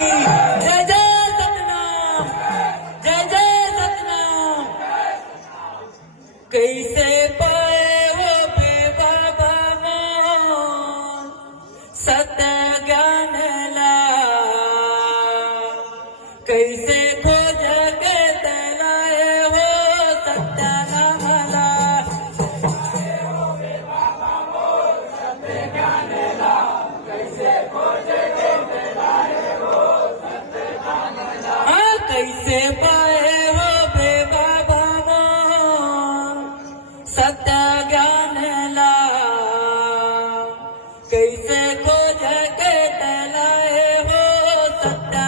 जय जय सतनाम, जय जय सतनाम। कैसे पाए वो बाबा मोहन सत्य ज्ञान ला, कैसे खोज के तलाए हो सत्य नामला। हाँ, कैसे पाए हो बाबा मोहन सत्य ज्ञान ला, कैसे खोज के तलाए हो सत्य